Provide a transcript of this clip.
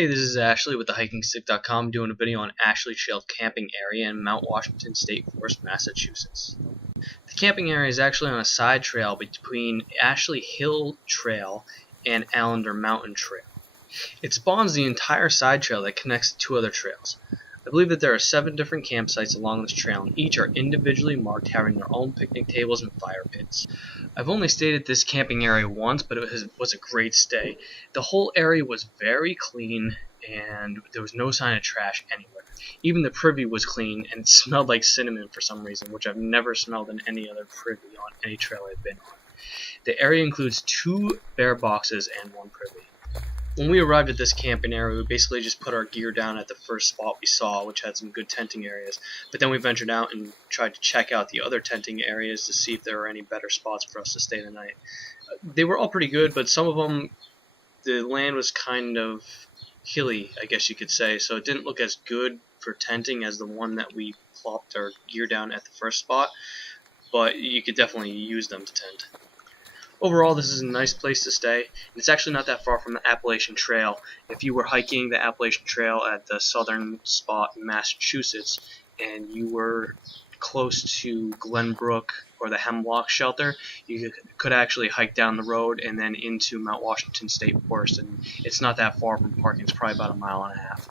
Hey, this is Ashley with thehikingstick.com doing a video on Ashley Trail Camping Area in Mount Washington State Forest, Massachusetts. The camping area is actually on a side trail between Ashley Hill Trail and Allender Mountain Trail. It spawns the entire side trail that connects to two other trails. I believe that there are 7 different campsites along this trail, and each are individually marked, having their own picnic tables and fire pits. I've only stayed at this camping area once, but it was a great stay. The whole area was very clean, and there was no sign of trash anywhere. Even the privy was clean, and it smelled like cinnamon for some reason, which I've never smelled in any other privy on any trail I've been on. The area includes 2 bear boxes and 1 privy. When we arrived at this camping area, we basically just put our gear down at the first spot we saw, which had some good tenting areas. But then we ventured out and tried to check out the other tenting areas to see if there were any better spots for us to stay the night. They were all pretty good, but some of them, the land was kind of hilly, I guess you could say, so it didn't look as good for tenting as the one that we plopped our gear down at the first spot, but you could definitely use them to tent. Overall, this is a nice place to stay, and it's actually not that far from the Appalachian Trail. If you were hiking the Appalachian Trail at the southern spot in Massachusetts, and you were close to Glenbrook or the Hemlock Shelter, you could actually hike down the road and then into Mount Washington State Forest, and it's not that far from parking. It's probably about a mile and a half.